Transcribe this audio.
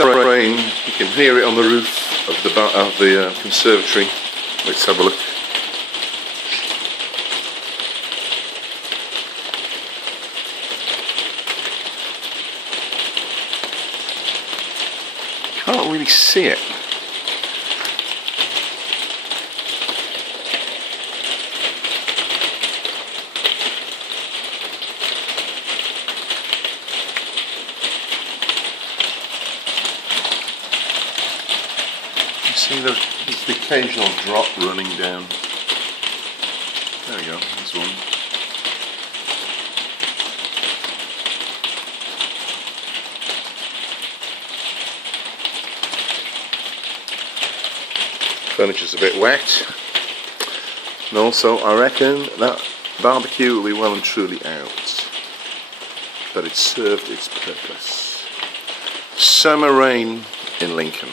summer rain. You can hear it on the roof of the conservatory. Let's have a look. Can't really see it. You see there's the occasional drop running down. There we go, there's one. Furniture's a bit wet, and also I reckon that barbecue will be well and truly out, but it served its purpose. Summer rain in Lincoln.